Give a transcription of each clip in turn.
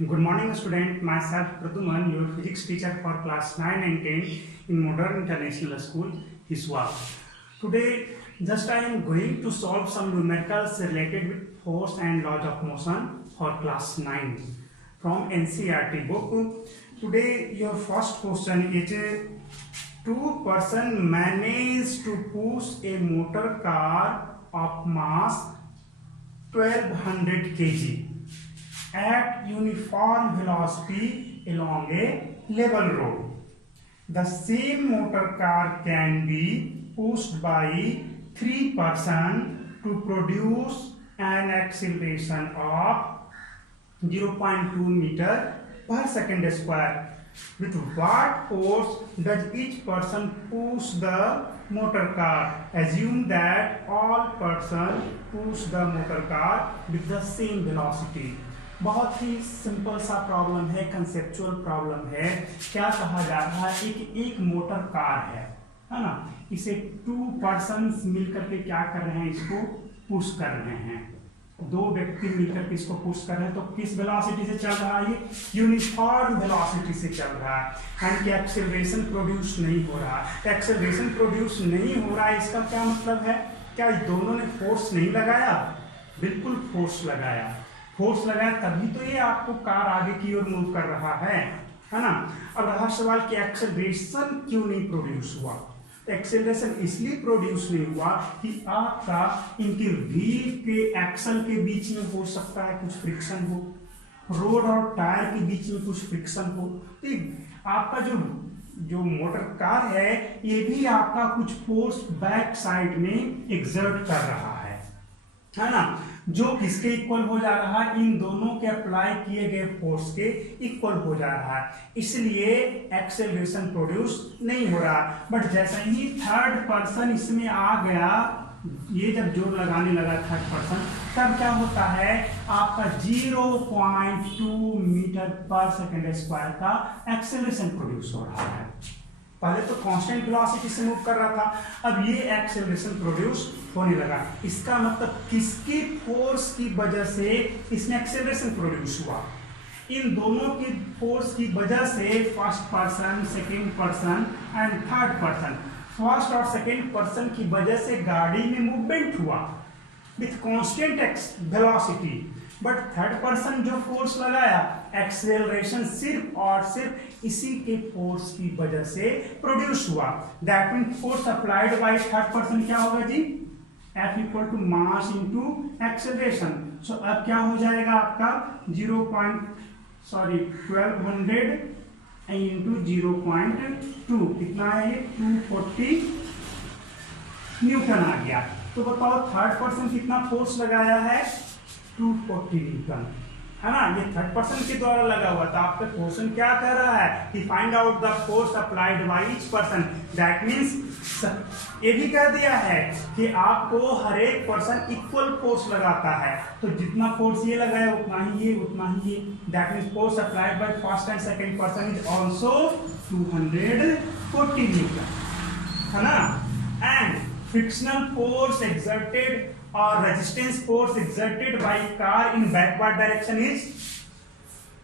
Good morning, student. Myself Praduman, your physics teacher for class 9 and 10 in Modern International School, Hiswa. Today, I am going to solve some numericals related with force and laws of motion for class 9 from NCERT book. Today, your first question is: two persons managed to push a motor car of mass 1200 kg at uniform velocity along a level road. The same motor car can be pushed by 3 persons to produce an acceleration of 0.2 meter per second square. With what force does each person push the motor car? Assume that all persons push the motor car with the same velocity. बहुत ही simple सा problem है, conceptual problem है। क्या कहा जा रहा है, एक मोटर कार है ना, इसे 2 पर्सन्स मिलकर के क्या कर रहे हैं, इसको पुश कर रहे हैं। 2 व्यक्ति मिलकर के इसको पुश कर रहे हैं। तो किस वेलोसिटी से चल रहा है? ये यूनिफॉर्म वेलोसिटी से चल रहा है एंड कि एक्सेलरेशन प्रोड्यूस नहीं हो रहा है। एक्सेलरेशन प्रोड्यूस नहीं हो रहा है, इसका क्या मतलब है? क्या दोनों ने फोर्स नहीं लगाया? बिल्कुल फोर्स लगाया। फोर्स लगाया तभी तो ये आपको कार आगे की ओर मूव कर रहा है ना। अब रहा सवाल कि एक्सेलरेशन क्यों नहीं प्रोड्यूस हुआ? एक्सेलरेशन इसलिए प्रोड्यूस नहीं हुआ कि आपका इनके व्हील के एक्सल के बीच में हो सकता है कुछ फ्रिक्शन हो, रोड और टायर के बीच में कुछ फ्रिक्शन हो। तो आपका जो मोटर कार है ये भी आपका कुछ फोर्स बैक साइड में एग्जर्ट कर रहा है ना, जो किसके इक्वल हो जा रहा है? इन दोनों के अप्लाई किए गए फोर्स के इक्वल हो जा रहा है, इसलिए एक्सेलरेशन प्रोड्यूस नहीं हो रहा। बट जैसे ही थर्ड पर्सन इसमें आ गया, ये जब जोर लगाने लगा थर्ड पर्सन, तब क्या होता है? आपका 0.2 मीटर पर सेकेंड स्क्वायर का एक्सेलरेशन प्रोड्यूस हो रहा है। पहले तो कांस्टेंट वेलोसिटी से मूव कर रहा था, अब ये एक्सेलरेशन प्रोड्यूस होने लगा। इसका मतलब किसकी फोर्स की वजह से इसमें एक्सेलरेशन प्रोड्यूस हुआ? इन दोनों की फोर्स की वजह से first person, second person and third person, first और सेकंड पर्सन की वजह से गाड़ी में मूवमेंट हुआ with constant velocity. But third person जो फोर्स लगाया, एक्सेलरेशन सिर्फ और सिर्फ इसी के फोर्स की वजह से प्रोड्यूस हुआ। That mean force applied by third person क्या होगा जी? F equal to mass into acceleration. So अब क्या हो जाएगा आपका 1200 इंटू 0.2 कितना है? 240 न्यूटन आ गया। तो बताओ थर्ड पर्सन कितना फोर्स लगाया है? 240 न्यूटन है ना। ये थर्ड पर्सन के द्वारा लगा हुआ था। आपका क्वेश्चन क्या कह रहा है कि find out the force applied by each person. That means ये भी कह दिया है कि आपको हर एक पर्सन इक्वल फोर्स लगाता है, तो जितना फोर्स ये लगाया उतना ही ये, उतना ही ये। That means force applied by first and second person is also 240 Newton है ना। And frictional force exerted or resistance force exerted by car in backward direction is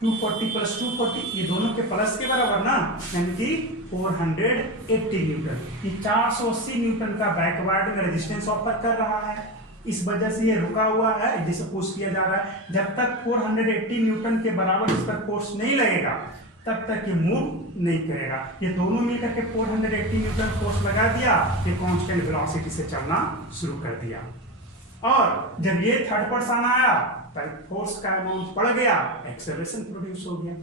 240 plus 240, ये दोनों के प्लस के बराबर ना, यानी कि 480 न्यूटन। ये 480 न्यूटन का बैकवर्ड में रेजिस्टेंस ऑफर कर रहा है, इस वजह से ये रुका हुआ है, जिसे पुश किया जा रहा है। जब तक 480 न्यूटन के बराबर इस पर फोर्स नहीं लगेगा तब तक ये मूव नहीं करेगा। ये दोनों मिलकर के 480 न्यूटन फोर्स लगा दिया, ये कांस्टेंट वेलोसिटी से चलना शुरू कर दिया। और जब ये थर्ड पर्सन आया तब फोर्स का अमाउंट बढ़ गया, एक्सेलरेशन प्रोड्यूस हो गया।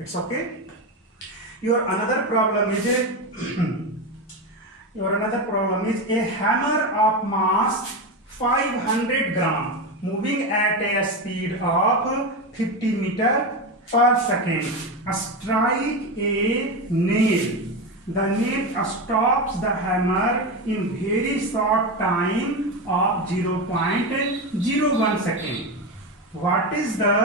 It's okay. Your another problem is a hammer of mass 500 gram moving at a speed of 50 meter per second strike a nail. The nail stops the hammer in very short time of 0.01 second. What is the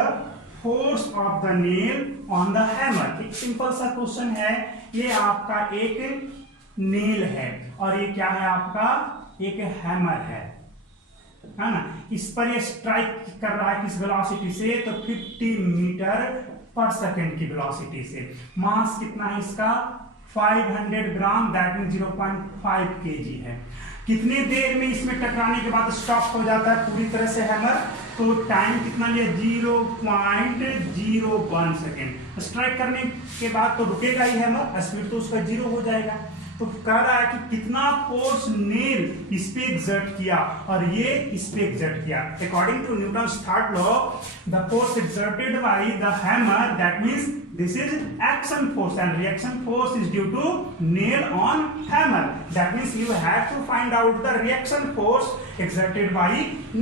force of the nail on the hammer? एक simple सा question है। ये आपका एक nail है और ये क्या है? आपका एक हैमर है ना। इस पर ये स्ट्राइक कर रहा है किस वेलोसिटी से? तो 50 मीटर पर सेकेंड की वेलोसिटी से। मास कितना है इसका 500 ग्राम, दैट मीन 0.5 kg है। कितने देर में इसमें टकराने के बाद स्टॉप हो जाता है पूरी तरह से हैमर? तो टाइम कितना लिया 0.01 सेकेंड। स्ट्राइक करने के बाद तो रुकेगा ही हैमर, स्पीड तो उसका 0 हो जाएगा। तो कह रहा है कि कितना फोर्स नेल इस पे एक्सर्ट किया और ये इस पे एक्सर्ट किया। According to Newton's third law, the force exerted by the hammer, that means this is action force and reaction force is due to nail on hammer. That means you have to find out the reaction force exerted by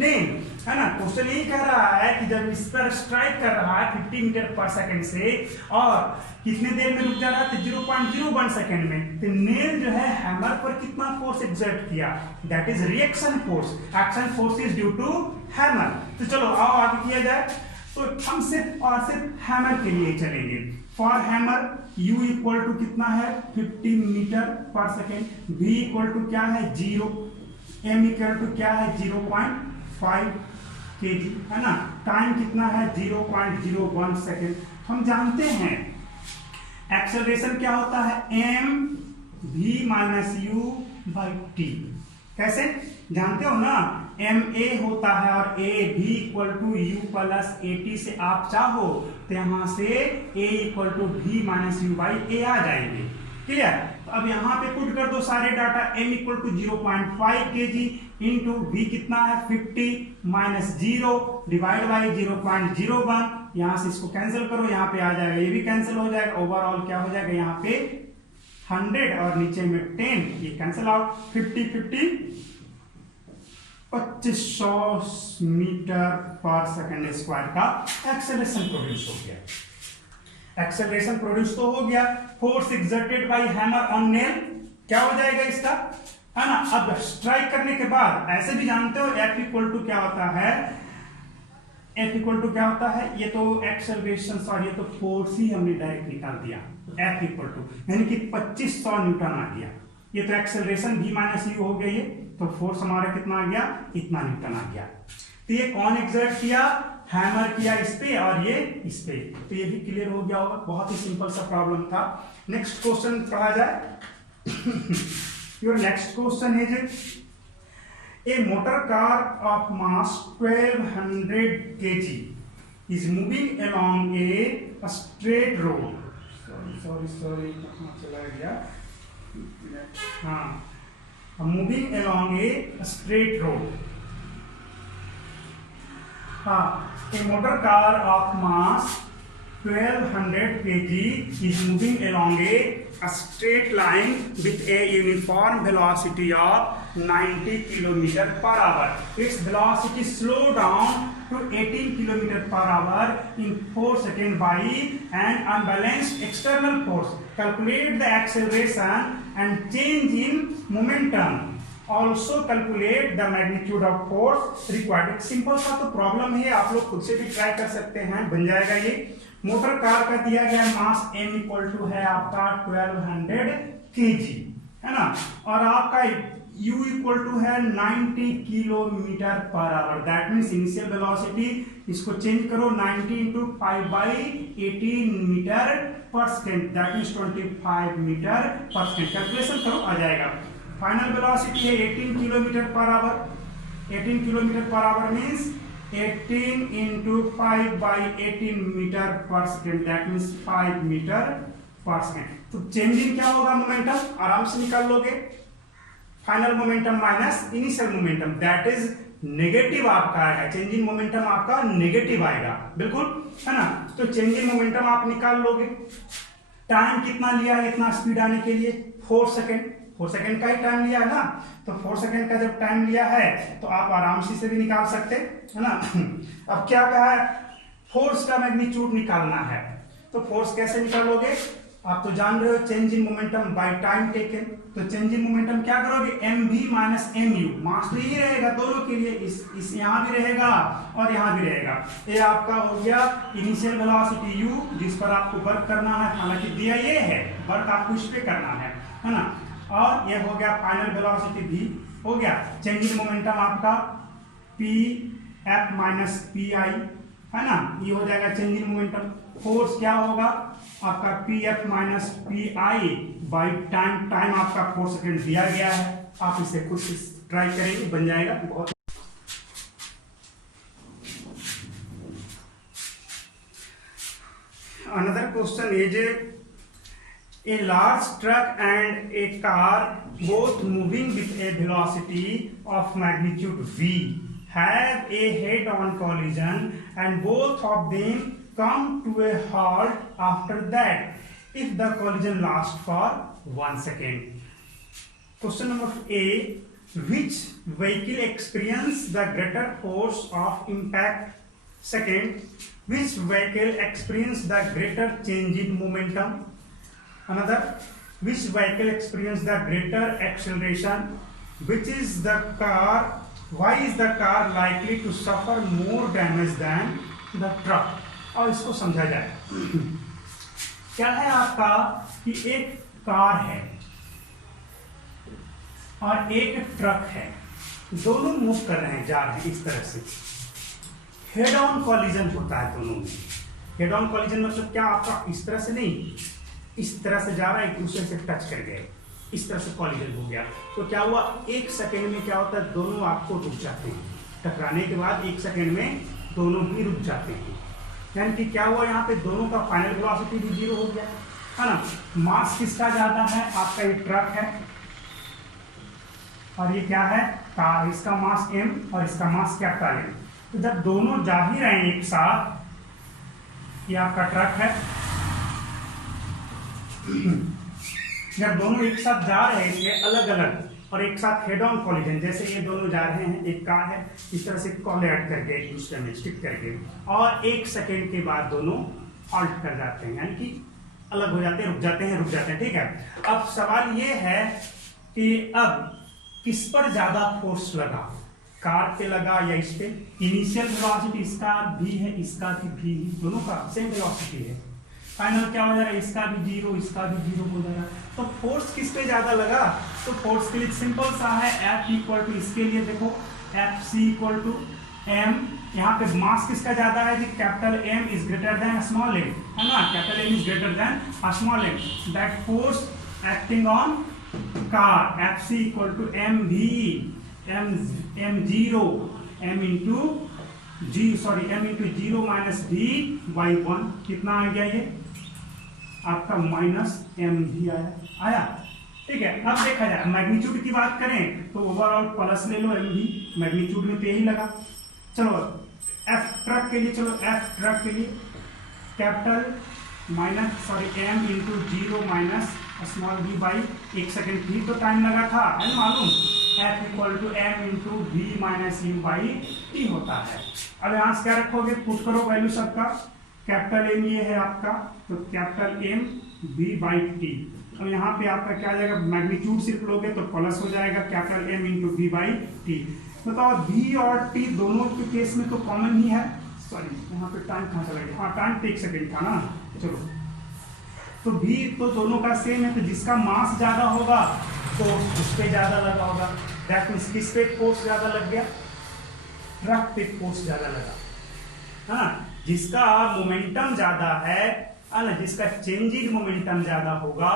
nail, है ना। Question यही कह रहा है कि जब इस पर स्ट्राइक कर रहा है 50 मीटर पर सेकंड से और कितने देर में रुक जा रहा है? 0.01 सेकंड में। तो नेल जो है हैमर पर कितना फोर्स एक्सर्ट किया, that is reaction force. Action force is due to hammer. तो चलो आओ आगे किया जाए। तो हम सिर्फ और सिर्फ हैमर के लिए चलेंगे। For hammer u equal to कितना है 50 meter per second, v equal to क्या है 0, m इक्वल टू क्या है 0.5 kg, है ना। टाइम कितना है 0.01 सेकेंड। हम जानते हैं एक्सेलरेशन क्या होता है m v minus u by T. कैसे जानते हो ना, एम ए होता है और ए भी equal to u plus a t से आप चाहो तो यहां से a equal to v minus u by a आ जाएंगे। क्लियर? तो अब यहाँ पे पुट कर दो सारे data. M equal to 0.5 kg into v कितना है 50 माइनस 0 डिवाइड बाई 0.01। यहाँ से इसको कैंसिल करो, यहाँ पे आ जाएगा, ये भी कैंसिल हो जाएगा। ओवरऑल क्या हो जाएगा यहाँ पे 100 और नीचे में 10, ये cancel out. 50 2500 metre per second square का एक्सेलरेशन प्रोड्यूस हो गया। एक्सेलरेशन प्रोड्यूस तो हो गया। Force exerted bye hammer on nail क्या हो जाएगा इसका, है ना। अब स्ट्राइक करने के बाद ऐसे भी जानते हो F इक्वल टू क्या होता है, F इक्वल टू क्या होता है, ये तो एक्सेलरेशन सॉरी ये तो फोर्स ही हमने डायरेक्ट निकाल दिया। F इक्वल टू यानी कि 2500 न्यूटन आ गया। ये तो एक्सेलरेशन v माइनस यू हो गया, ये तो फोर्स हमारा कितना आ गया, इतना न्यूटन आ गया। तो ये कौन एक्सर्ट किया, हैमर किया इस पे और ये इस पे। तो ये भी क्लियर हो गया होगा, बहुत ही सिंपल सा प्रॉब्लम था। नेक्स्ट क्वेश्चन पढ़ा जाए। Your next question is a motor car of mass 1200 kg is moving along a straight road. Sorry, कहाँ चला गया? हाँ, moving along a straight road. हाँ, a motor car of mass 1200 kg is moving along a straight line with a uniform velocity of 90 km/h. Its velocity slow down to 18 km/h in 4 seconds by an unbalanced external force. Calculate the acceleration and change in momentum. Also calculate the magnitude of force required. Simple सा तो problem है, आप लोग खुद से भी try कर सकते हैं, बन जाएगा ये। मोटर कार का दिया गया मास m इक्वल टू है आपका 1200 kg, है ना, और आपका u इक्वल टू है 90 km/h। That means initial velocity, इसको चेंज करो 90 into 5/18 metre per second, that means 25 metre per second. Calculation करो, आ जाएगा। फाइनल वेलोसिटी है 18 km/h। 18 km/h means 18 into 5/18 metre per second, that means 5 metre per second. तो changing क्या होगा, momentum आराम से निकाल लोगे। Final momentum minus initial momentum, that is negative आपका आएगा। चेंजिंग मोमेंटम आपका नेगेटिव आएगा, बिल्कुल, है ना। तो चेंजिंग मोमेंटम आप निकाल लोगे। टाइम कितना लिया है इतना स्पीड आने के लिए, 4 सेकेंड। 4 सेकेंड का ही टाइम लिया है ना, तो 4 सेकेंड का जब टाइम लिया है तो आप आराम से भी निकाल सकते है ना। अब क्या कहा है, फोर्स का मैग्नीट्यूड निकालना है। तो फोर्स कैसे निकालोगे, आप तो जान रहे हो, change in momentum by time taken. तो चेंज इन मोमेंटम क्या करोगे, M V minus M U. Mass तो यही रहेगा दोनों के लिए, इस यहाँ भी रहेगा और यहाँ भी रहेगा। ये आपका हो गया इनिशियल वेलोसिटी u, जिस पर आपको वर्क करना है, हालांकि दिया ये है, वर्क आपको इस पे करना है ना। और ये हो गया फाइनल वेलोसिटी v हो गया। चेंज इन मोमेंटम आपका p f minus P I, है ना, ये हो जाएगा चेंज इन मोमेंटम। फोर्स क्या होगा आपका P F minus P I by time, time आपका 4 सेकेंड दिया गया है। आप इसे खुद ट्राई करेंगे, बन जाएगा बहुत। Another question is a large truck and a car both moving with a velocity of magnitude v have a head-on collision and both of them come to a halt after that if the collision lasts for 1 second. Question number A, which vehicle experience the greater force of impact? Second, which vehicle experience the greater change in momentum? Another, which vehicle experience the greater acceleration? Which is the car? Why is the car likely to suffer more damage than the truck? और इसको समझा जाए। क्या है आपका कि एक car है और एक ट्रक है, दोनों मूव कर रहे हैं, जा रहे हैं इस तरह से। हेड ऑन कॉलिजन होता है दोनों में। हेड ऑन कॉलिजन मतलब क्या आपका इस तरह से नहीं, इस तरह से जा रहा है, एक दूसरे से टच कर गए, इस तरह से कॉलिजन हो गया। तो क्या हुआ, 1 सेकेंड में क्या होता है, दोनों आपको रुक जाते हैं। टकराने के बाद 1 सेकेंड में दोनों ही रुक जाते हैं। यानी कि क्या हुआ, यहाँ पे दोनों का फाइनल वेलोसिटी भी 0 हो गया, है ना। मास किसका ज्यादा है, आपका ये ट्रक है और ये क्या है, कार। इसका मास m और इसका मास कैपिटल M। तो जब दोनों जा ही रहे हैं एक साथ, ये आपका ट्रक है, जब दोनों एक साथ जा रहे हैं अलग अलग और एक साथ हेड ऑन कॉलिजन, जैसे ये दोनों जा रहे हैं, एक कार है, इस तरह से कोलाइड करके एक दूसरे में स्टिक करके, और 1 सेकेंड के बाद दोनों हॉल्ट कर जाते हैं, यानी कि अलग हो जाते हैं, रुक जाते हैं, रुक जाते हैं। ठीक है, अब सवाल ये है कि अब किस पर ज्यादा फोर्स लगा, कार पे लगा या इस पे? इनिशियल वेलोसिटी इसका भी है, इसका भी, दोनों का सेम वेलोसिटी है। फाइनल क्या हो जाएगा, इसका भी 0, इसका भी 0 हो जाएगा। तो फोर्स किस पे ज्यादा लगा? तो फोर्स के लिए सिंपल सा है, F इक्वल टू, इसके लिए देखो Fc इक्वल टू M। यहाँ पे मास किसका ज्यादा है जी, capital M is greater than small m, है ना। Capital M is greater than small m। That force acting on car, Fc equal to mv, m0, m into 0 minus v by 1, कितना आ गया ये आपका -mv आया। ठीक है, अब देखा जाए मैग्नीट्यूड की बात करें तो ओवरऑल प्लस ले लो mv, मैग्नीट्यूड में पे ही लगा। चलो f ट्रक के लिए, चलो f ट्रक के लिए capital m into 0 minus small v by 1 second भी तो टाइम लगा था, है मालूम। f equal to m into v minus m by t होता है। अब यहाँ से क्या रखोगे, पुट करो वैल्यू सबका। कैपिटल M ये है आपका, तो capital M v by T. और यहाँ पे आपका क्या आ जाएगा, मैग्नीट्यूड सिर्फ लोगे तो प्लस हो जाएगा, capital M into v by T. बताओ v और t दोनों के केस में तो कॉमन ही है। सॉरी, यहाँ पे टाइम कहाँ चला गया, हाँ टाइम 1 सेकेंड था ना। चलो, तो v तो दोनों का सेम है, तो जिसका मास ज्यादा होगा तो उस पे ज्यादा लगा होगा। दैट मीन्स किस पे फोर्स ज्यादा लग गया, ट्रक पे फोर्स ज्यादा लगा, हाँ। जिसका मोमेंटम ज्यादा है ना, जिसका चेंज इन मोमेंटम ज्यादा होगा,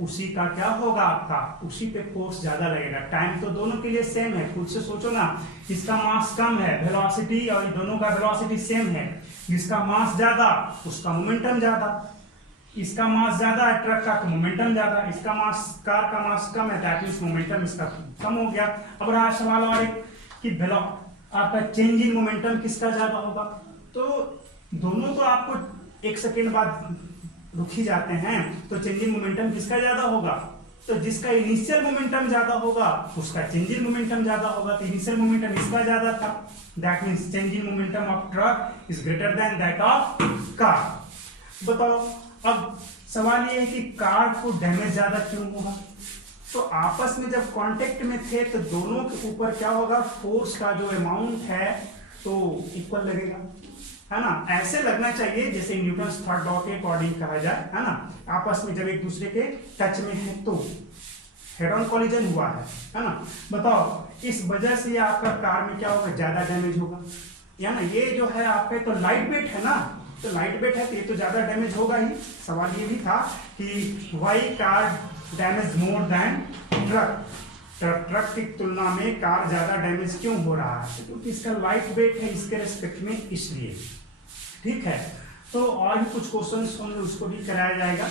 उसी का क्या होगा आपका, उसी पे फोर्स ज्यादा लगेगा। टाइम तो दोनों के लिए सेम है, खुद से सोचो ना। इसका मास कम है, वेलोसिटी और दोनों का वेलोसिटी सेम है। जिसका मास ज्यादा उसका मोमेंटम ज्यादा, इसका मास ज्यादा है ट्रक का, तो मोमेंटम ज्यादा। इसका मास, कार का मास कम है, दैट मींस मोमेंटम इसका कम हो गया। अब रहा सवाल और एक कि आपका चेंज इन मोमेंटम किसका ज्यादा होगा। तो दोनों तो आपको 1 सेकेंड बाद रुक ही जाते हैं, तो चेंज इन मोमेंटम किसका ज्यादा होगा, तो जिसका इनिशियल मोमेंटम ज्यादा होगा उसका चेंज इन मोमेंटम ज्यादा होगा। तो इनिशियल मोमेंटम इसका ज्यादा था, that means change in momentum of truck is greater then that of car. बताओ, अब सवाल ये है कि कार को डैमेज ज्यादा क्यों होगा। तो आपस में जब कांटेक्ट में थे तो दोनों के ऊपर क्या होगा, फोर्स का जो अमाउंट है तो इक्वल लगेगा, है ना। ऐसे लगना चाहिए जैसे न्यूटन्स थर्ड लॉ के अकॉर्डिंग कहा जाए, है ना। आपस में जब एक दूसरे के टच में है तो हेड ऑन कॉलिजन हुआ है ना। बताओ, इस वजह से आपका कार में क्या होगा, ज्यादा डैमेज होगा, या ना। ये जो है आपका तो लाइट वेट है ना, तो लाइट वेट है तो ये तो ज्यादा डैमेज होगा ही। सवाल ये भी था कि why car damage more than truck, truck की तुलना में कार ज्यादा डैमेज क्यों हो रहा है, क्योंकि इसका लाइट वेट है इसके रेस्पेक्ट में, इसलिए। ठीक है, तो और भी कुछ क्वेश्चन होंगे उसको भी कराया जाएगा।